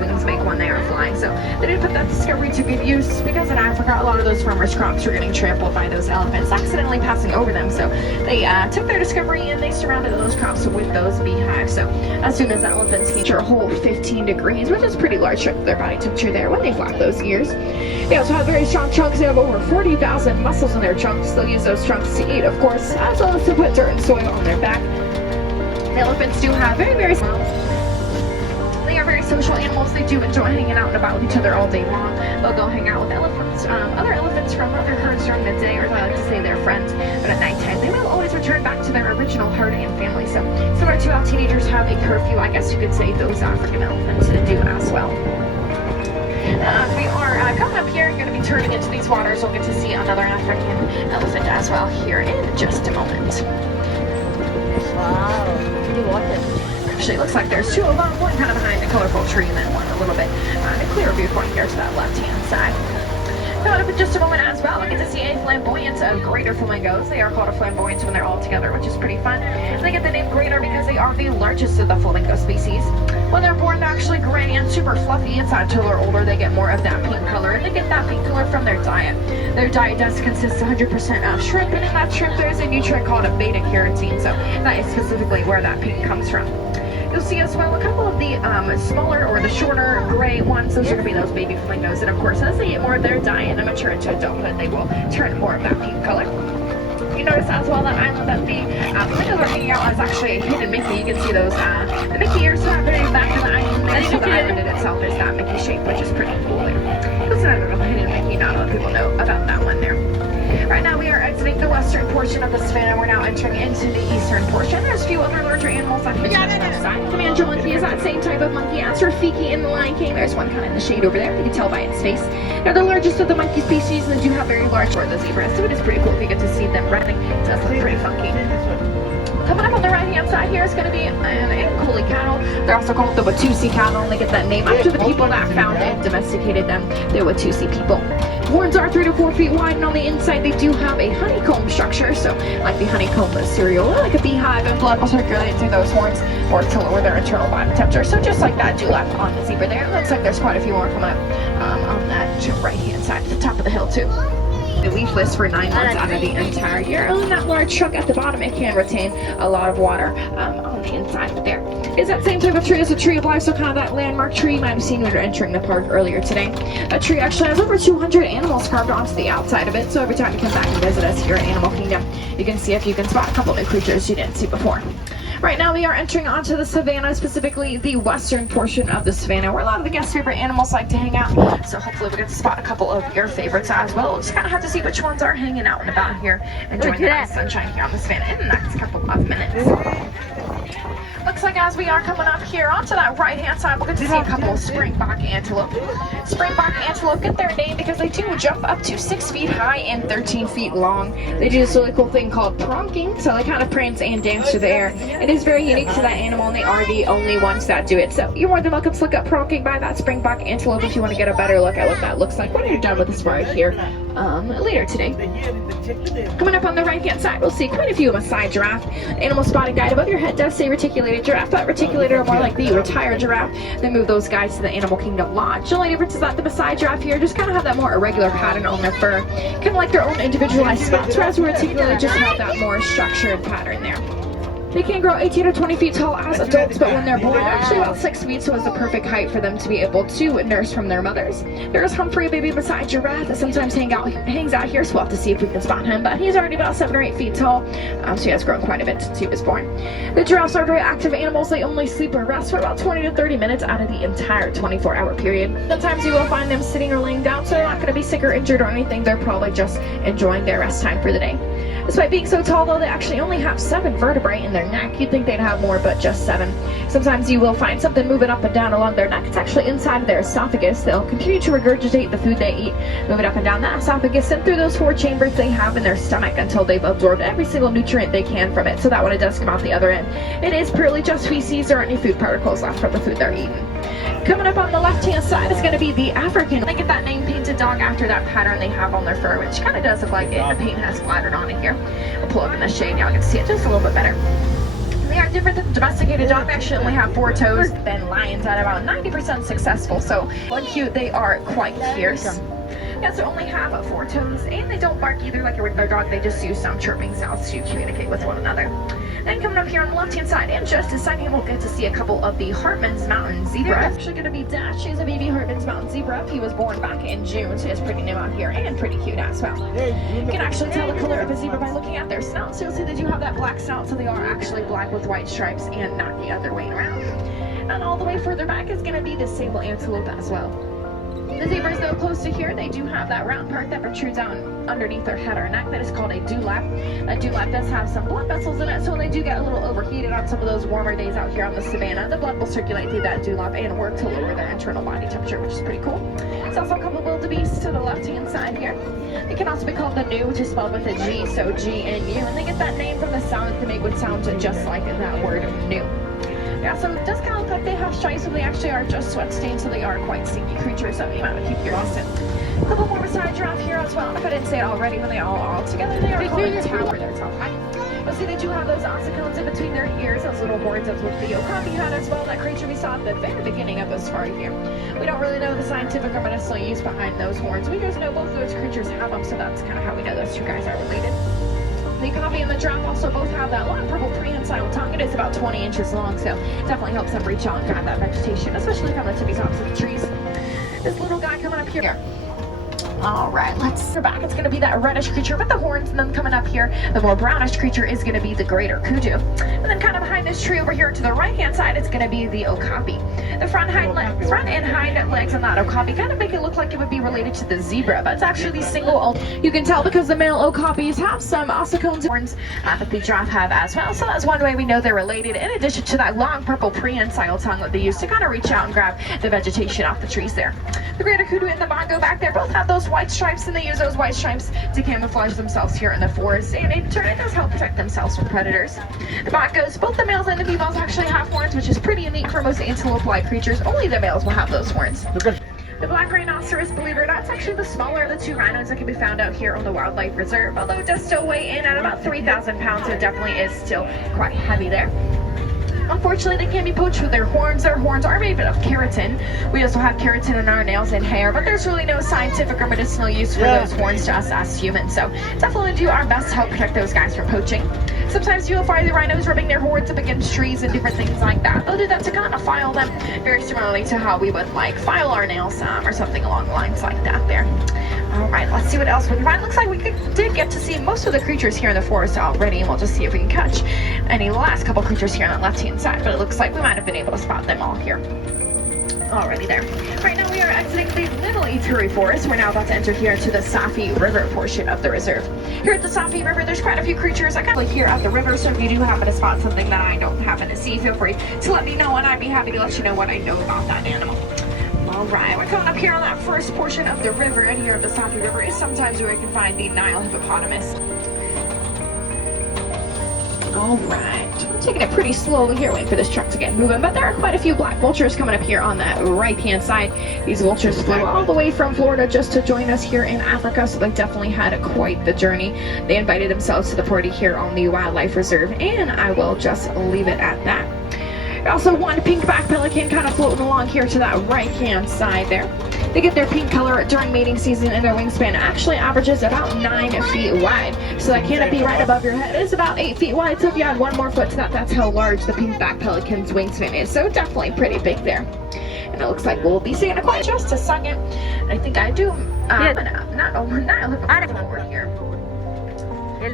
wings make when they are flying. So they did put that discovery to good use because in Africa a lot of those farmers' crops were getting trampled by those elephants, accidentally passing over them. So they took their discovery and they surrounded those crops with those beehives. So as soon as the elephants feature a whole 15 degrees, which is pretty large chunk of their body temperature there when they flap those ears. They also have very strong trunks. They have over 40,000 muscles in their trunks. They'll use those trunks to eat, of course, as well as to put dirt and soil on their back. The elephants do have very they are very social animals. They do enjoy hanging out and about with each other all day long. They'll go hang out with elephants, other elephants from other herds during the day, or as I like to say, their friends. But at nighttime, they will always return back to their original herd and family. So similar to how teenagers have a curfew, I guess you could say those African elephants do as well. We are coming up here, going to be turning into these waters. We'll get to see another African elephant as well here in just a moment. Wow, pretty water. Actually, it looks like there's two of them, one kind of behind a colorful tree and then one a little bit a clearer viewpoint here to that left-hand side. Coming up in just a moment as well, we get to see a flamboyance of greater flamingos. They are called a flamboyance when they're all together, which is pretty fun. They get the name greater because they are the largest of the flamingo species. When they're born, they're actually gray and super fluffy. Until they're older, they get more of that pink color, and they get that pink color from their diet. Their diet does consist 100% of shrimp, and in that shrimp, there's a nutrient called a beta-carotene, so that is specifically where that pink comes from. You'll see as well a couple of the smaller or the shorter gray ones. Those are going to be those baby flamingos. And of course, as they get more of their diet and mature into adulthood, they will turn more of that pink color. You notice as well that island that the flamingos are hanging out is actually a hidden Mickey. You can see those, the Mickey ears are very back of the island there. So the island in itself is that Mickey shape, which is pretty cool there. It's another hidden Mickey. Not a lot of people know about that one there. Right now we are exiting the western portion of the savanna. We're now entering into the eastern portion. There's a few other larger animals like the side. The manjo monkey is that same type of monkey as Rafiki in the Lion King. There's one kind of in the shade over there. You can tell by its face. They're the largest of the monkey species and they do have very large for the zebras. So it is pretty cool if you get to see them running. It does look pretty funky. Coming up on the right-hand side here is going to be an Ankole cattle. They're also called the Watusi cattle, and they get that name after the people that found and domesticated them. They're Watusi people. Horns are 3 to 4 feet wide, and on the inside they do have a honeycomb structure. So, like the honeycomb cereal, like a beehive, and blood will circulate through those horns or to lower their internal body temperature. So, just like that dewlap on the zebra there. It looks like there's quite a few more coming up on that right-hand side, at the top of the hill too. The leafless for 9 months out of the entire year. And that large trunk at the bottom, it can retain a lot of water on the inside there. Is that same type of tree as a tree of life, so kind of that landmark tree you might have seen when you're entering the park earlier today. That tree actually has over 200 animals carved onto the outside of it, so every time you come back and visit us here at Animal Kingdom, you can see if you can spot a couple new creatures you didn't see before. Right now we are entering onto the savannah, specifically the western portion of the savannah, where a lot of the guests' favorite animals like to hang out. So hopefully we get to spot a couple of your favorites as well. We'll just kind of have to see which ones are hanging out and about here, enjoying the nice sunshine here on the savannah in the next couple of minutes. Looks like as we are coming up here onto that right-hand side, we'll get to see a couple of springbok antelope. Springbok antelope get their name because they do jump up to 6 feet high and 13 feet long. They do this really cool thing called pronking, so they kind of prance and dance through the air. It is very unique to that animal, and they are the only ones that do it. So you're more than welcome to look up pronking by that springbok antelope if you want to get a better look at what that looks like when you're done with this ride here later today. Coming up on the right-hand side, we'll see quite a few Maasai giraffe. Animal spotting guide above your head does say reticulated giraffe, but reticulated are more like the retired giraffe. They move those guys to the Animal Kingdom Lodge. The only difference is that the Maasai giraffe here just kind of have that more irregular pattern on their fur, kind of like their own individualized spots, whereas reticulated just have that more structured pattern there. They can grow 18 to 20 feet tall as adults, but when they're born, they're actually about 6 feet, so it's the perfect height for them to be able to nurse from their mothers. There's Humphrey, a baby beside giraffe that sometimes hangs out here, so we'll have to see if we can spot him, but he's already about 7 or 8 feet tall, so he has grown quite a bit since he was born. The giraffes are very active animals. They only sleep or rest for about 20 to 30 minutes out of the entire 24-hour period. Sometimes you will find them sitting or laying down, so they're not going to be sick or injured or anything. They're probably just enjoying their rest time for the day. Despite being so tall, though, they actually only have 7 vertebrae in their neck. You'd think they'd have more, but just 7. Sometimes you will find something moving up and down along their neck. It's actually inside of their esophagus. They'll continue to regurgitate the food they eat, move it up and down that esophagus and through those 4 chambers they have in their stomach until they've absorbed every single nutrient they can from it, so that when it does come out the other end, it is purely just feces. There aren't any food particles left from the food they're eating. Coming up on the left-hand side is going to be the African. They get that name painted dog after that pattern they have on their fur, which kind of does look like it. The paint has splattered on it here. We'll pull up in the shade. Y'all can see it just a little bit better. They are different than domesticated dogs. They actually only have 4 toes. Then lions at about 90% successful. So when cute, they are quite fierce. Yes, they only have 4 toes, and they don't bark either like a regular dog. They just use some chirping sounds to communicate with one another. Then coming up here on the left-hand side, in just a second, we'll get to see a couple of the Hartman's Mountain Zebra. They're actually going to be Dash. She's a baby Hartman's Mountain Zebra. He was born back in June, so he's pretty new out here and pretty cute as well. You can actually tell the color of a zebra by looking at their snout. So you'll see they do have that black snout, so they are actually black with white stripes and not the other way around. And all the way further back is going to be the sable antelope as well. The zebras, though, close to here, they do have that round part that protrudes out underneath their head or neck. That is called a dewlap. A dewlap does have some blood vessels in it, so when they do get a little overheated on some of those warmer days out here on the savannah, the blood will circulate through that dewlap and work to lower their internal body temperature, which is pretty cool. There's also a couple of wildebeests to the left-hand side here. They can also be called the gnu, which is spelled with a G, so G-N-U, and they get that name from the sound that they make would sound just like that word gnu. Yeah, so it does kind of look like they have stripes, but they actually are just sweat stains, so they are quite stinky creatures, so you might want to keep your distance. A couple more beside giraffe here as well, and if I didn't say it already, when they all together, they are called a tower. They're top high. You'll see they do have those ossicones in between their ears, those little horns of what the okapi had as well, that creature we saw at the very beginning of the safari here. We don't really know the scientific or medicinal use behind those horns. We just know both of those creatures have them, so that's kind of how we know those two guys are related. The okapi and the giraffe also both have that long purple prehensile tongue. It is about 20 inches long, so it definitely helps them reach out and grab that vegetation, especially from the tippy tops of the trees. This little guy coming up here. All right, let's go back. It's going to be that reddish creature with the horns, and then coming up here, the more brownish creature is going to be the greater kudu. And then kind of behind this tree over here to the right-hand side, it's going to be the okapi. The front and hind legs on that okapi kind of make it look like it would be related to the zebra, but it's actually single. You can tell because the male okapis have some ossicones horns that the giraffe have as well. So that's one way we know they're related, in addition to that long purple prehensile tongue that they use to kind of reach out and grab the vegetation off the trees there. The greater kudu and the bongo back there both have those white stripes, and they use those white stripes to camouflage themselves here in the forest, and in turn it does help protect themselves from predators. The bongos, both the males and the females actually have horns, which is pretty unique for most antelope-like creatures. Only the males will have those horns. The black rhinoceros, believe it or not, is actually the smaller of the 2 rhinos that can be found out here on the wildlife reserve. Although it does still weigh in at about 3,000 pounds, so it definitely is still quite heavy there. Unfortunately, they can be poached with their horns. Their horns are made of keratin. We also have keratin in our nails and hair, but there's really no scientific or medicinal use for those horns to us as humans. So definitely do our best to help protect those guys from poaching. Sometimes you'll find the rhinos rubbing their horns up against trees and different things like that. They'll do that to kind of file them, very similarly to how we would like file our nails or something along the lines like that there. All right, let's see what else we can find. Looks like we did get to see most of the creatures here in the forest already, and we'll just see if we can catch any last couple creatures here on the left-hand side, but it looks like we might have been able to spot them all here. Already there. Right now we are exiting the Little Ituri Forest. We're now about to enter here into the Safi River portion of the reserve. Here at the Safi River, there's quite a few creatures I kind of here at the river, so if you do happen to spot something that I don't happen to see, feel free to let me know, and I'd be happy to let you know what I know about that animal. Alright, we're coming up here on that first portion of the river, and here at the Safi River is sometimes where you can find the Nile hippopotamus. Alright, we're taking it pretty slowly here, waiting for this truck to get moving, but there are quite a few black vultures coming up here on that right-hand side. These vultures flew all the way from Florida just to join us here in Africa, so they definitely had quite the journey. They invited themselves to the party here on the Wildlife Reserve, and I will just leave it at that. Also, one pink-back pelican kind of floating along here to that right-hand side there. They get their pink color during mating season, and their wingspan actually averages about 9 feet wide. So that canopy right above your head is about 8 feet wide. So if you add one more foot to that, that's how large the pink-backed pelican's wingspan is. So definitely pretty big there. And it looks like we'll be seeing it quite just a second. I think I do. Not over here.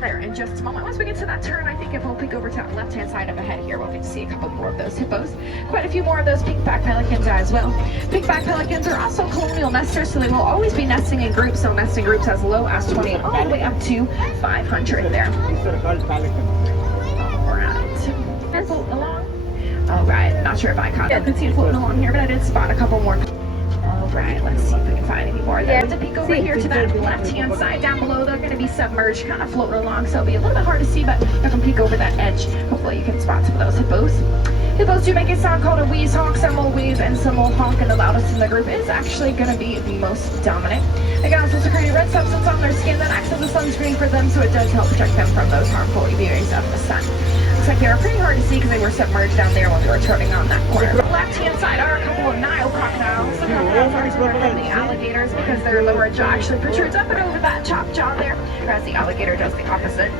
There in just a moment. Once we get to that turn, I think if we'll peek over to the left-hand side of the head here, we'll get to see a couple more of those hippos. Quite a few more of those pink-backed pelicans as well. Pink-backed pelicans are also colonial nesters, so they will always be nesting in groups. So nesting groups as low as 20 all the way up to 500 there. Alright. Float along. Alright, not sure if I caught it. I can see it floating along here, but I did spot a couple more. Alright, let's see if we can find any more. There's a peek over here to that left-hand side down below. They're going to be submerged, kind of floating along, so it'll be a little bit hard to see, but you can peek over that edge. Hopefully you can spot some of those hippos. Hippos do make a sound called a wheeze honk. Some will wheeze and some will honk, and the loudest in the group is actually going to be the most dominant. They got also secrete red substance on their skin that acts as a sunscreen for them, so it does help protect them from those harmful UV rays of the sun. Looks like they were pretty hard to see because they were submerged down there when we were turning on that corner. Left-hand side are a couple of Nile crocodiles. The crocodiles are different from the alligators because their lower jaw actually protrudes up and over that top jaw there, whereas the alligator does the opposite.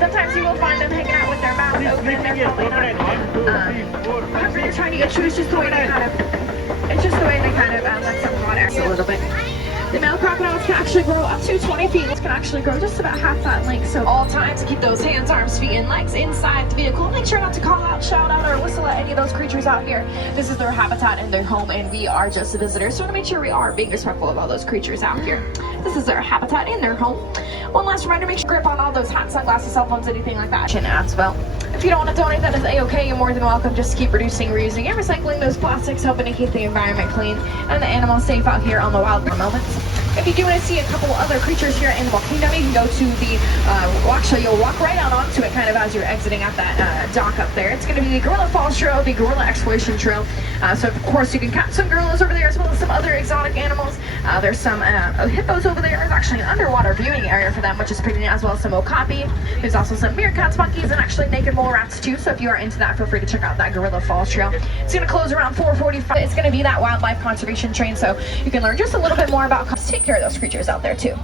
Sometimes you will find them hanging out with their mouth open, and they're probably not whenever you're trying to get chew. It's just the way they kind of let some hot air a little bit. The male crocodiles can actually grow up to 20 feet. It can actually grow just about half that length. So all times, keep those hands, arms, feet, and legs inside the vehicle. Make sure not to call out, shout out, or whistle at any of those creatures out here. This is their habitat and their home, and we are just visitors. So to make sure we are being respectful of all those creatures out here. This is their habitat and their home. One last reminder, make sure you grip on all those hats, sunglasses, cell phones, anything like that. As well. If you don't want to donate, that is a-okay. You're more than welcome. Just keep reducing, reusing, and recycling those plastics, helping to keep the environment clean and the animals safe out here on the wild moments. If you do want to see a couple other creatures here in Animal Kingdom, you can go to the, actually you'll walk right out onto it kind of as you're exiting at that dock up there. It's going to be the Gorilla Falls Trail, the Gorilla Exploration Trail. So of course you can catch some gorillas over there as well as some other exotic animals. There's some hippos over there. There's actually an underwater viewing area for them, which is pretty neat, as well as some okapi. There's also some meerkats, monkeys, and actually naked mole rats too. So if you are into that, feel free to check out that Gorilla Falls Trail. It's going to close around 4:45. It's going to be that wildlife conservation train, so you can learn just a little bit more about take care of those creatures out there too.